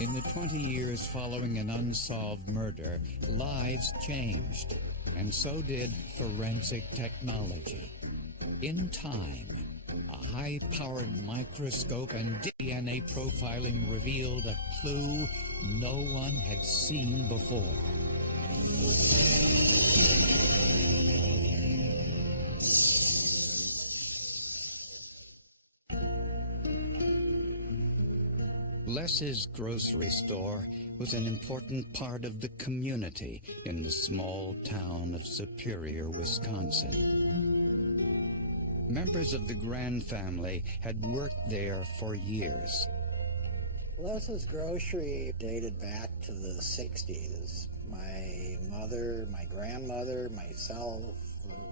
In the 20 years following an unsolved murder, lives changed, and so did forensic technology. In time, a high-powered microscope and DNA profiling revealed a clue no one had seen before. Les's grocery store was an important part of the community in the small town of Superior, Wisconsin. Members of the Grand family had worked there for years. Les's Grocery dated back to the 60s. My mother, my grandmother, myself,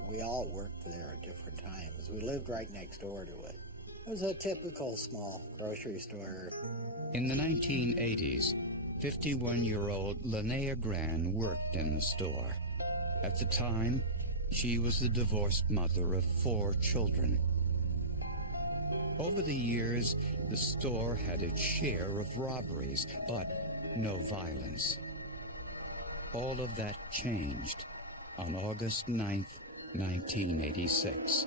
we all worked there at different times. We lived right next door to it. It was a typical small grocery store. In the 1980s, 51-year-old Linnea Gran worked in the store. At the time, she was the divorced mother of 4 children. Over the years, the store had its share of robberies, but no violence. All of that changed on August 9th, 1986.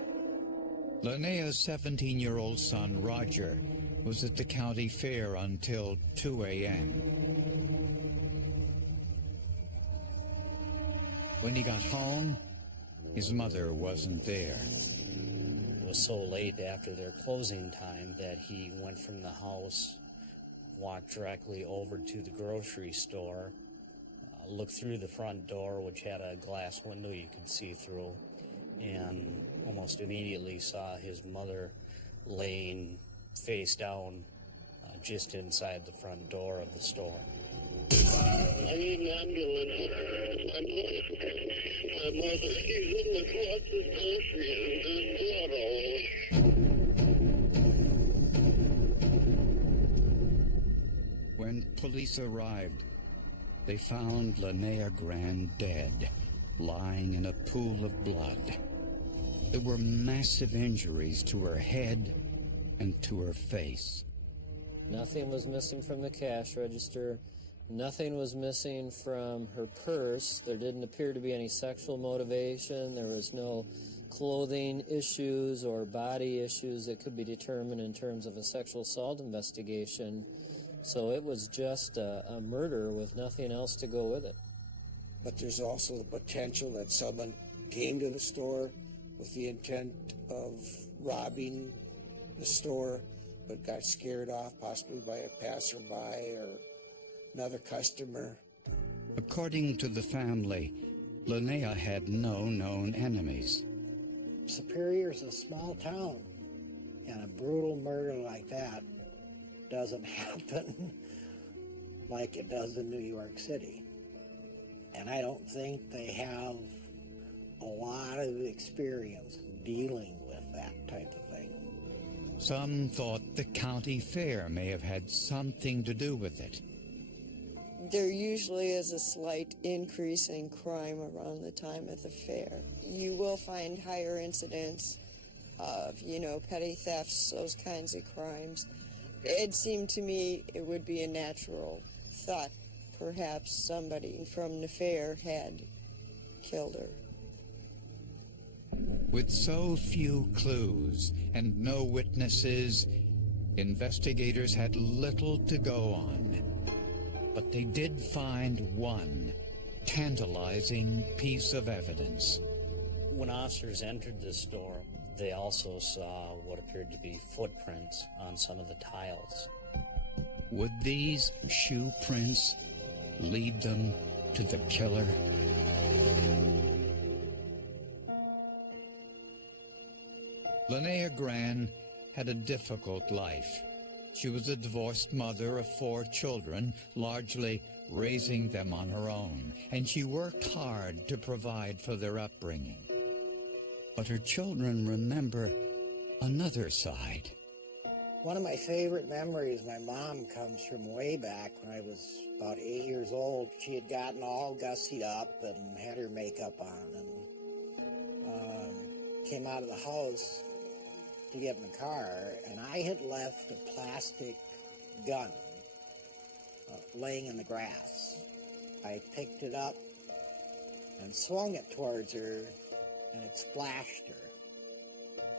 Linnea's 17-year-old son, Roger, was at the county fair until 2 a.m. When he got home, his mother wasn't there. It was so late after their closing time that he went from the house, walked directly over to the grocery store, looked through the front door, which had a glass window you could see through, and almost immediately saw his mother laying face down just inside the front door of the store. I need an ambulance. My mother, she's in the closest grocery and there's blood all over. When police arrived, they found Linnea Gran dead, lying in a pool of blood. There were massive injuries to her head and to her face. Nothing was missing from the cash register. Nothing was missing from her purse. There didn't appear to be any sexual motivation. There was no clothing issues or body issues that could be determined in terms of a sexual assault investigation. So it was just a murder with nothing else to go with it. But there's also the potential that someone came to the store with the intent of robbing the store, but got scared off possibly by a passerby or another customer. According to the family, Linnea had no known enemies. Superior's a small town, and a brutal murder like that doesn't happen like it does in New York City. And I don't think they have a lot of experience dealing with that type of thing. Some thought the county fair may have had something to do with it. There usually is a slight increase in crime around the time of the fair. You will find higher incidents of, petty thefts, those kinds of crimes. It seemed to me it would be a natural thought. Perhaps somebody from the fair had killed her. With so few clues and no witnesses, investigators had little to go on. But they did find one tantalizing piece of evidence. When officers entered the store, they also saw what appeared to be footprints on some of the tiles. Would these shoe prints lead them to the killer? Linnea Gran had a difficult life. She was a divorced mother of 4 children, largely raising them on her own, and she worked hard to provide for their upbringing. But her children remember another side. One of my favorite memories, my mom comes from way back when I was about 8 years old. She had gotten all gussied up and had her makeup on and came out of the house to get in the car, and I had left a plastic gun laying in the grass. I picked it up and swung it towards her, and it splashed her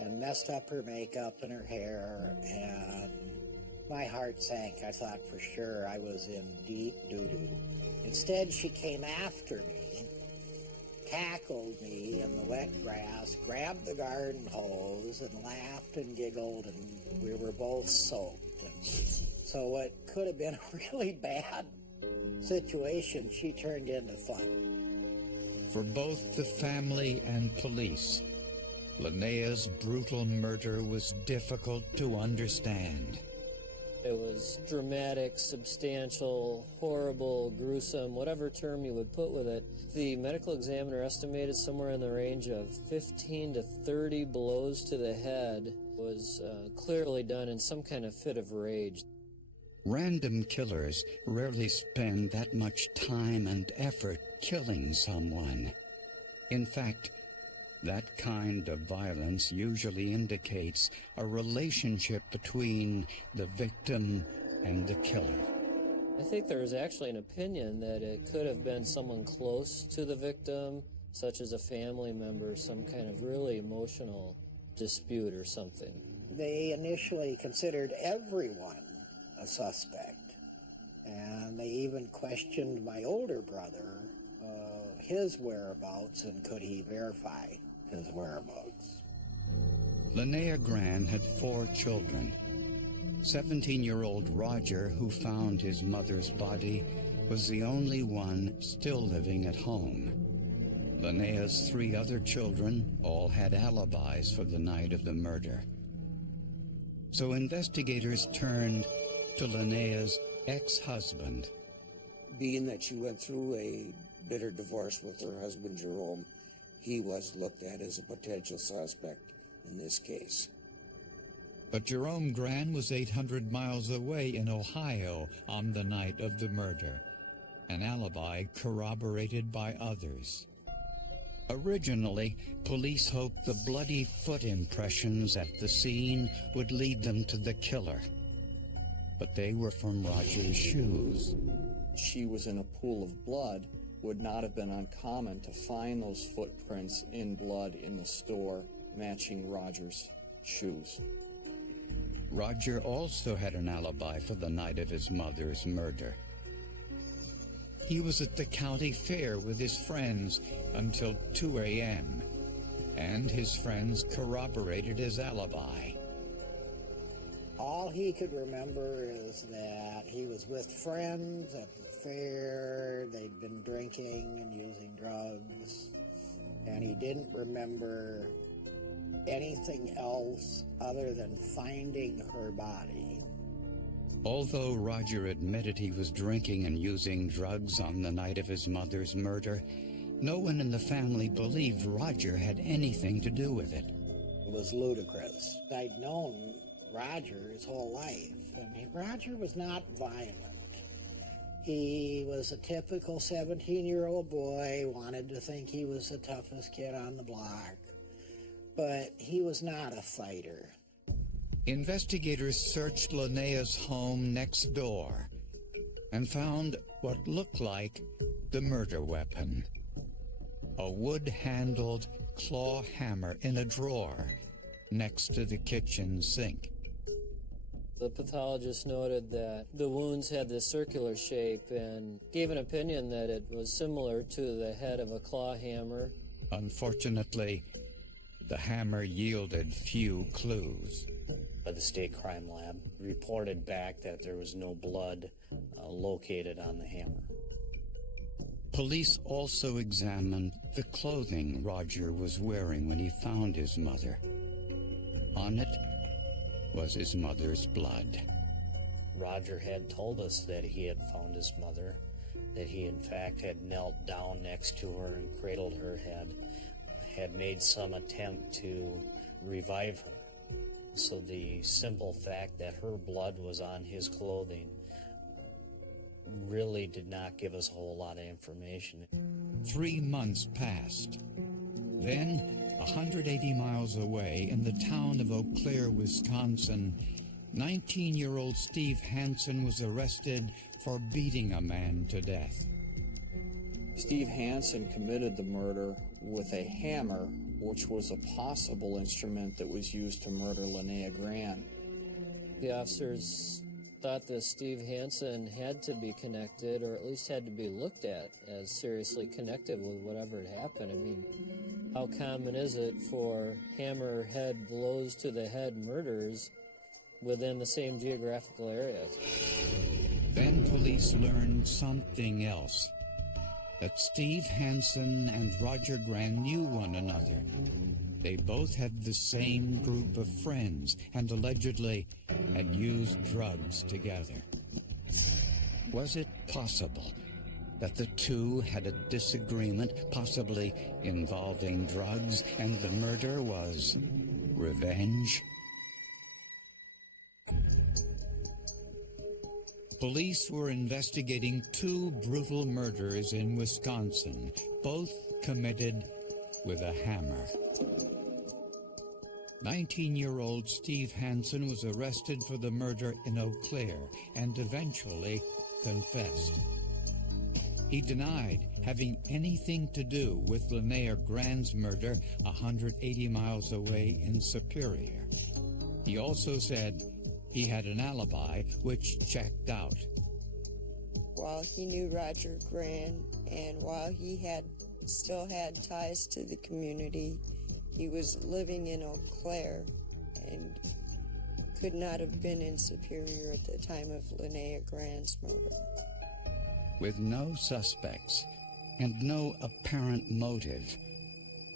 and messed up her makeup and her hair, and my heart sank. I thought for sure I was in deep doo-doo. Instead, she came after me, tackled me in the wet grass, grabbed the garden hose, and laughed and giggled, and we were both soaked. And so what could have been a really bad situation, she turned into fun. For both the family and police, Linnea's brutal murder was difficult to understand. It was dramatic, substantial, horrible, gruesome, whatever term you would put with it. The medical examiner estimated somewhere in the range of 15 to 30 blows to the head. Was clearly done in some kind of fit of rage. Random killers rarely spend that much time and effort killing someone. In fact, that kind of violence usually indicates a relationship between the victim and the killer. I think there is actually an opinion that it could have been someone close to the victim, such as a family member, some kind of really emotional dispute or something. They initially considered everyone a suspect, and they even questioned my older brother, his whereabouts, and could he verify his whereabouts. Linnea Gran had 4 children. 17-year-old Roger, who found his mother's body, was the only one still living at home. Linnea's 3 other children all had alibis for the night of the murder. So investigators turned to Linnea's ex-husband. Being that she went through a bitter divorce with her husband, Jerome, he was looked at as a potential suspect in this case. But Jerome Gran was 800 miles away in Ohio on the night of the murder, an alibi corroborated by others. Originally, police hoped the bloody foot impressions at the scene would lead them to the killer. But they were from Roger's shoes. She was in a pool of blood. Would not have been uncommon to find those footprints in blood in the store matching Roger's shoes. Roger also had an alibi for the night of his mother's murder. He was at the county fair with his friends until 2 a.m., and his friends corroborated his alibi. All he could remember is that he was with friends at the fair, they'd been drinking and using drugs, and he didn't remember anything else other than finding her body. Although Roger admitted he was drinking and using drugs on the night of his mother's murder, no one in the family believed Roger had anything to do with it. It was ludicrous. I'd known Roger his whole life, and Roger was not violent. He was a typical 17-year-old boy, wanted to think he was the toughest kid on the block, but he was not a fighter. Investigators searched Linnea's home next door and found what looked like the murder weapon, a wood-handled claw hammer in a drawer next to the kitchen sink. The pathologist noted that the wounds had this circular shape and gave an opinion that it was similar to the head of a claw hammer. Unfortunately, the hammer yielded few clues. But the state crime lab reported back that there was no blood located on the hammer. Police also examined the clothing Roger was wearing when he found his mother. On it was his mother's blood. Roger had told us that he had found his mother, that he in fact had knelt down next to her and cradled her head, had made some attempt to revive her. So the simple fact that her blood was on his clothing really did not give us a whole lot of information. 3 months passed. Then, 180 miles away in the town of Eau Claire, Wisconsin, 19-year-old Steve Hansen was arrested for beating a man to death. Steve Hansen committed the murder with a hammer, which was a possible instrument that was used to murder Linnea Gran. The officers thought that Steve Hansen had to be connected, or at least had to be looked at as seriously connected with whatever had happened. I mean, how common is it for hammerhead blows to the head murders within the same geographical areas? Then police learned something else. That Steve Hansen and Roger Gran knew one another. They both had the same group of friends and allegedly had used drugs together. Was it possible that the two had a disagreement, possibly involving drugs, and the murder was revenge? Police were investigating two brutal murders in Wisconsin, both committed with a hammer. 19-year-old Steve Hansen was arrested for the murder in Eau Claire and eventually confessed. He denied having anything to do with Linnea Gran's murder 180 miles away in Superior. He also said he had an alibi which checked out. While he knew Roger Gran and while he still had ties to the community, he was living in Eau Claire and could not have been in Superior at the time of Linnea Gran's murder. With no suspects and no apparent motive,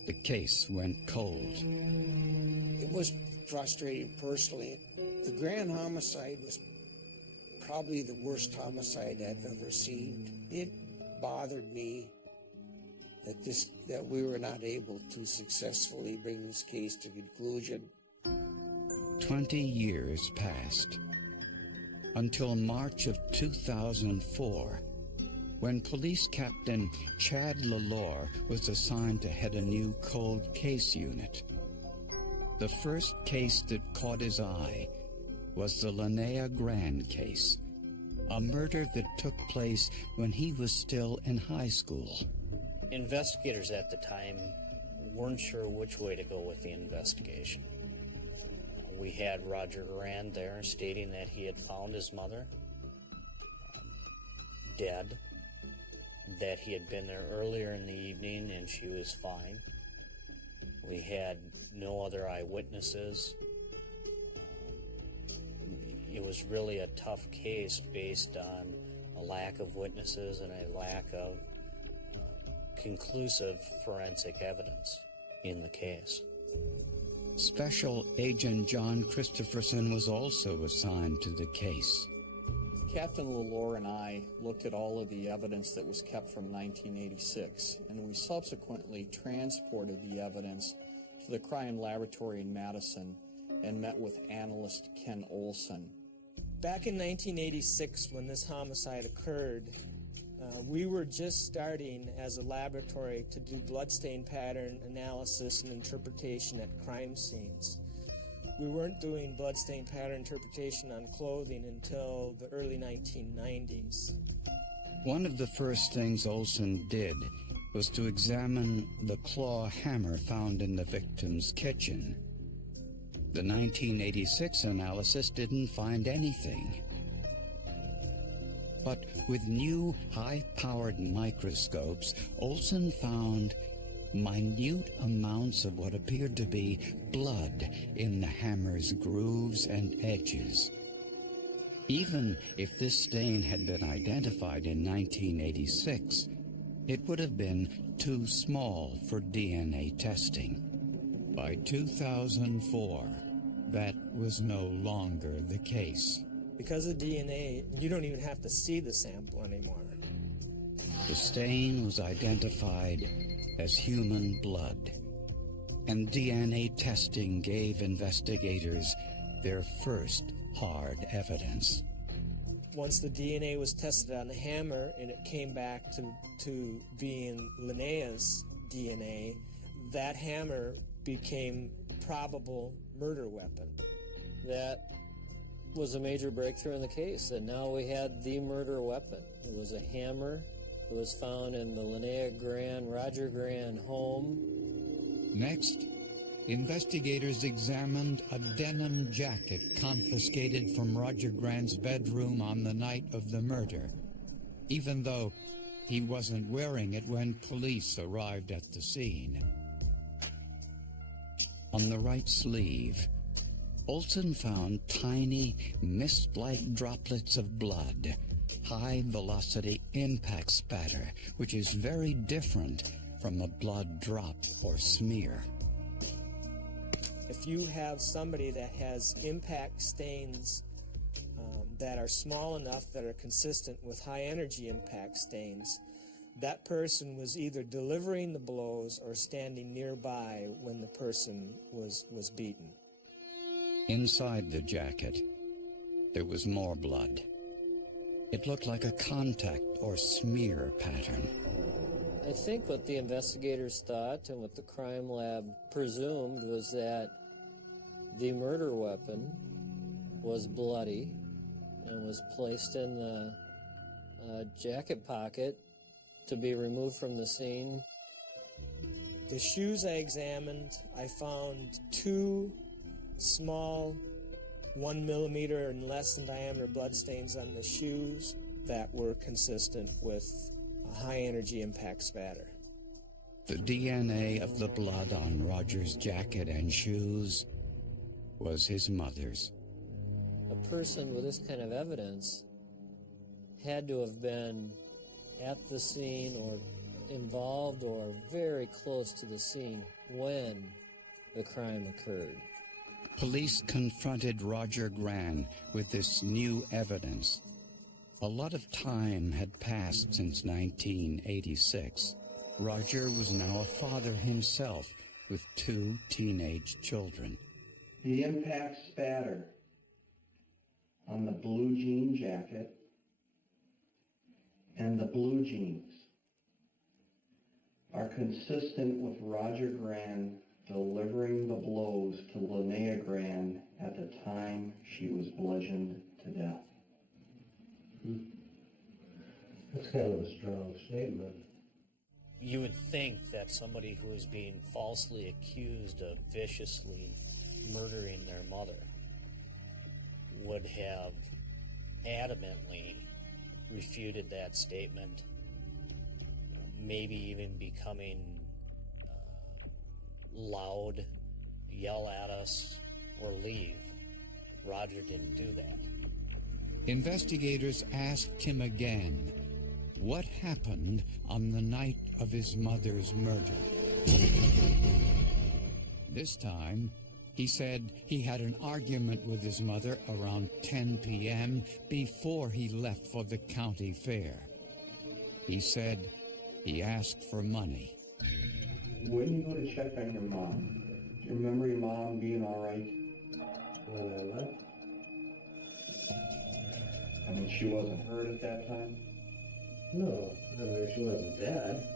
the case went cold. It was frustrating personally. The Gran homicide was probably the worst homicide I've ever seen. It bothered me that we were not able to successfully bring this case to conclusion. 20 years passed until March of 2004, when Police Captain Chad Lalore was assigned to head a new cold case unit. The first case that caught his eye was the Linnea Gran case, a murder that took place when he was still in high school. Investigators at the time weren't sure which way to go with the investigation. We had Roger Gran there stating that he had found his mother dead, that he had been there earlier in the evening and she was fine. We had no other eyewitnesses. It was really a tough case based on a lack of witnesses and a lack of conclusive forensic evidence in the case. Special Agent John Christopherson was also assigned to the case. Captain Lalore and I looked at all of the evidence that was kept from 1986, and we subsequently transported the evidence to the crime laboratory in Madison and met with analyst Ken Olson. Back in 1986, when this homicide occurred, we were just starting as a laboratory to do bloodstain pattern analysis and interpretation at crime scenes. We weren't doing bloodstain pattern interpretation on clothing until the early 1990s. One of the first things Olson did was to examine the claw hammer found in the victim's kitchen. The 1986 analysis didn't find anything. But with new high-powered microscopes, Olson found minute amounts of what appeared to be blood in the hammer's grooves and edges. Even if this stain had been identified in 1986, it would have been too small for DNA testing. By 2004, that was no longer the case. Because of DNA, you don't even have to see the sample anymore. The stain was identified as human blood, and DNA testing gave investigators their first hard evidence. Once the DNA was tested on the hammer and it came back to being Linnea's DNA, that hammer became probable murder weapon. That was a major breakthrough in the case, that now we had the murder weapon. It was a hammer. It was found in the Roger Gran home. Next, investigators examined a denim jacket confiscated from Roger Gran's bedroom on the night of the murder, even though he wasn't wearing it when police arrived at the scene. On the right sleeve, Olson found tiny, mist-like droplets of blood, high-velocity impact spatter, which is very different from a blood drop or smear. If you have somebody that has impact stains that are small enough that are consistent with high-energy impact stains, that person was either delivering the blows or standing nearby when the person was beaten. Inside the jacket, there was more blood. It looked like a contact or smear pattern. I think what the investigators thought and what the crime lab presumed was that the murder weapon was bloody and was placed in the jacket pocket to be removed from the scene. The shoes I examined, I found 2 small 1 millimeter and less in diameter bloodstains on the shoes that were consistent with a high-energy impact spatter. The DNA of the blood on Roger's jacket and shoes was his mother's. A person with this kind of evidence had to have been at the scene or involved or very close to the scene when the crime occurred. Police confronted Roger Gran with this new evidence. A lot of time had passed since 1986. Roger was now a father himself with 2 teenage children. The impact spatter on the blue jean jacket and the blue jeans are consistent with Roger Gran delivering the blows to Linnea Gran at the time she was bludgeoned to death. That's kind of a strong statement. You would think that somebody who is being falsely accused of viciously murdering their mother would have adamantly refuted that statement, maybe even becoming loud, yell at us, or leave. Roger didn't do that. Investigators asked him again, what happened on the night of his mother's murder? This time, he said he had an argument with his mother around 10 p.m. before he left for the county fair. He said he asked for money. When you go to check on your mom, do you remember your mom being all right? When I left? I mean, she wasn't hurt at that time? No, I mean, she wasn't dead.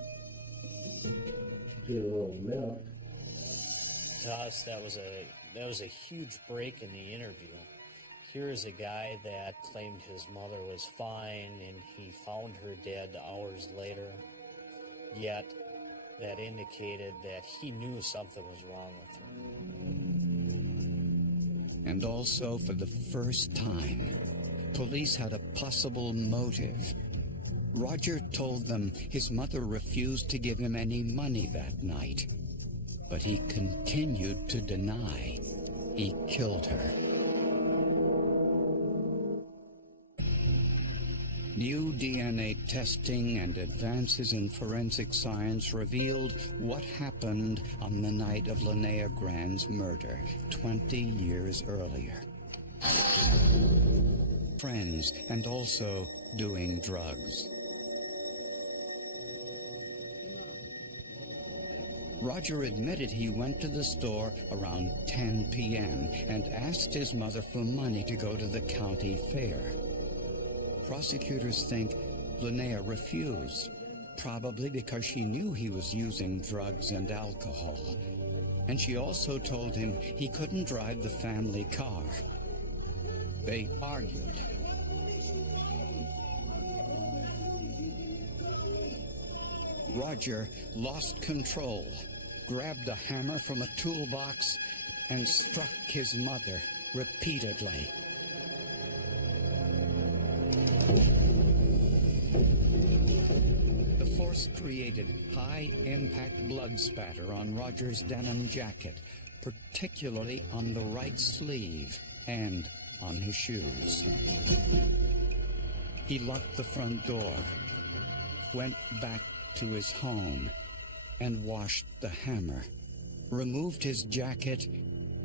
She was a little milk. To us, that was a huge break in the interview. Here is a guy that claimed his mother was fine and he found her dead hours later, yet that indicated that he knew something was wrong with her. And also, for the first time, police had a possible motive. Roger told them his mother refused to give him any money that night, but he continued to deny he killed her. New DNA testing and advances in forensic science revealed what happened on the night of Linnea Gran's murder 20 years earlier. Friends, and also doing drugs. Roger admitted he went to the store around 10 p.m. and asked his mother for money to go to the county fair. Prosecutors think Linnea refused, probably because she knew he was using drugs and alcohol. And she also told him he couldn't drive the family car. They argued. Roger lost control, grabbed a hammer from a toolbox, and struck his mother repeatedly. The force created high-impact blood spatter on Roger's denim jacket, particularly on the right sleeve and on his shoes. He locked the front door, went back to his home, and washed the hammer, removed his jacket,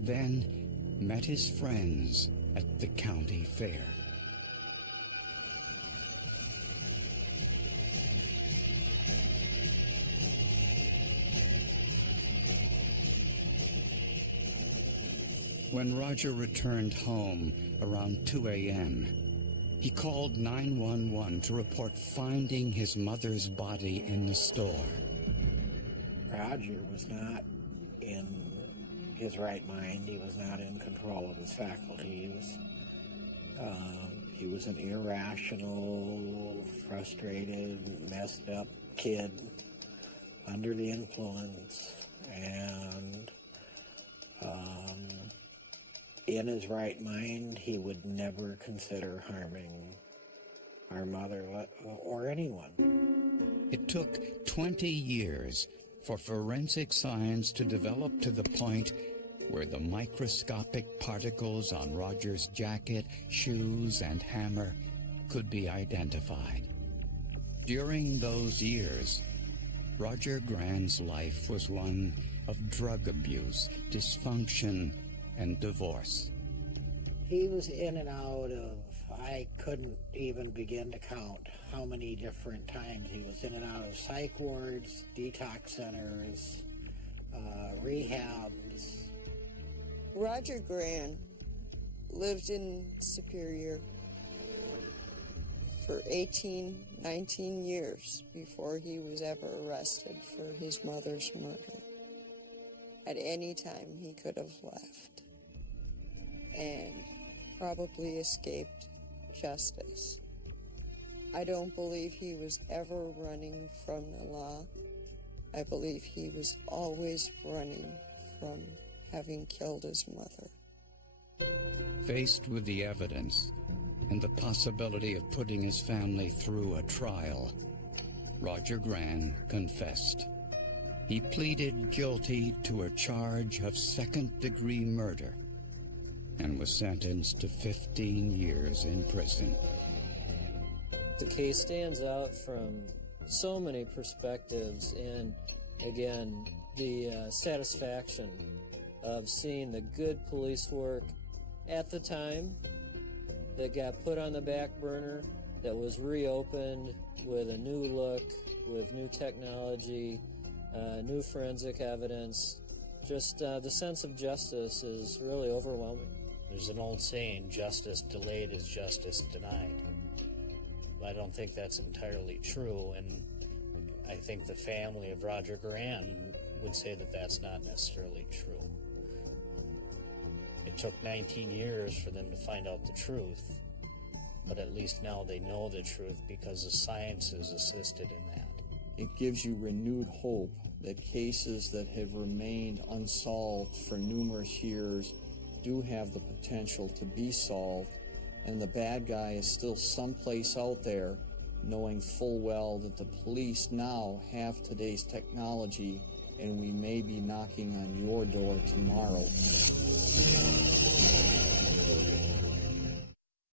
then met his friends at the county fair. When Roger returned home around 2 a.m., he called 911 to report finding his mother's body in the store. Roger was not in his right mind. He was not in control of his faculties. He was an irrational, frustrated, messed up kid under the influence, and in his right mind, he would never consider harming our mother or anyone. It took 20 years for forensic science to develop to the point where the microscopic particles on Roger's jacket, shoes, and hammer could be identified. During those years, Roger Grann's life was one of drug abuse, dysfunction, and divorce. He was in and out of, I couldn't even begin to count how many different times he was in and out of psych wards, detox centers, rehabs. Roger Grann lived in Superior for 19 years before he was ever arrested for his mother's murder. At any time, he could have left and probably escaped justice. I don't believe he was ever running from the law. I believe he was always running from having killed his mother. Faced with the evidence and the possibility of putting his family through a trial, Roger Grann confessed. He pleaded guilty to a charge of second-degree murder and was sentenced to 15 years in prison. The case stands out from so many perspectives, and again, the satisfaction of seeing the good police work at the time that got put on the back burner, that was reopened with a new look, with new technology, new forensic evidence. Just the sense of justice is really overwhelming. There's an old saying, justice delayed is justice denied. But I don't think that's entirely true, and I think the family of Roger Grann would say that that's not necessarily true. It took 19 years for them to find out the truth, but at least now they know the truth because the science has assisted in that. It gives you renewed hope that cases that have remained unsolved for numerous years do have the potential to be solved, and the bad guy is still someplace out there, knowing full well that the police now have today's technology and we may be knocking on your door tomorrow.